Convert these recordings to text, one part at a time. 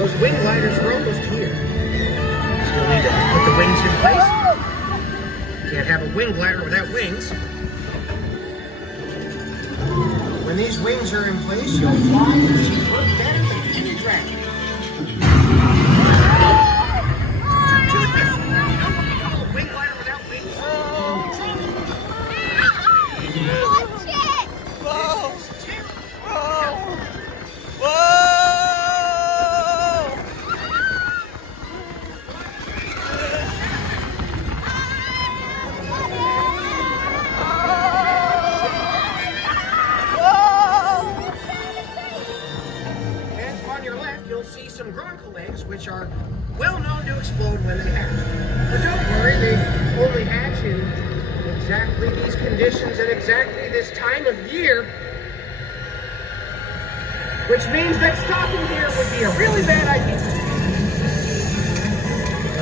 those wing gliders are almost here. Still need to put the wings in place. Can't have a wing glider without wings. When these wings are in place, you'll fly and work better than any dragon. Wing glider without wings. Watch it! Whoa! Whoa! Whoa! And on your left, you'll see some bronco legs, which are well known to explode when they hatch. But don't worry, they only hatch in exactly these conditions at exactly this time of year. Which means that stopping here would be a really bad idea.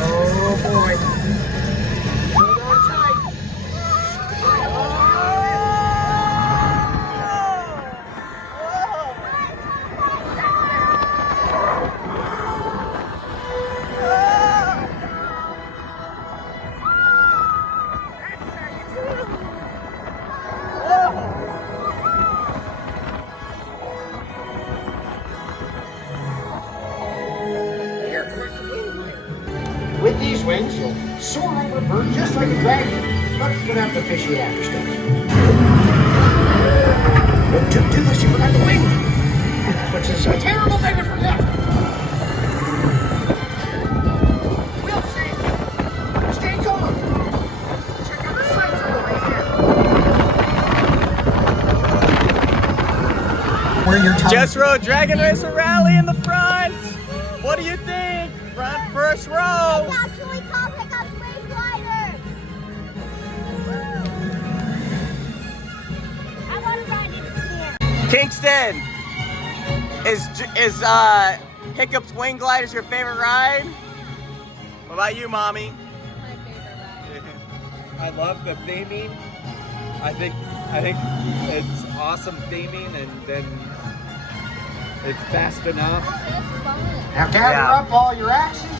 Oh boy. Hold on tight. With these wings, you'll soar over a bird just like a dragon, but without the fishy after stuff. Don't do this, you forgot the wings, which is a terrible thing to forget. We'll see. Stay calm. Check out the sights on the way here. Where your tongue. Just Road Dragon Racer Rally in the front. What do you think? Front first row. It's actually called Hiccups Wing Glider. I want to ride it again. Kingston, is Hiccups Wing Gliders your favorite ride? What about you, Mommy? My favorite ride. I love the theming. I think it's awesome theming, and then it's fast enough. Oh, it's fun. Now gather Yeah. up all your axes.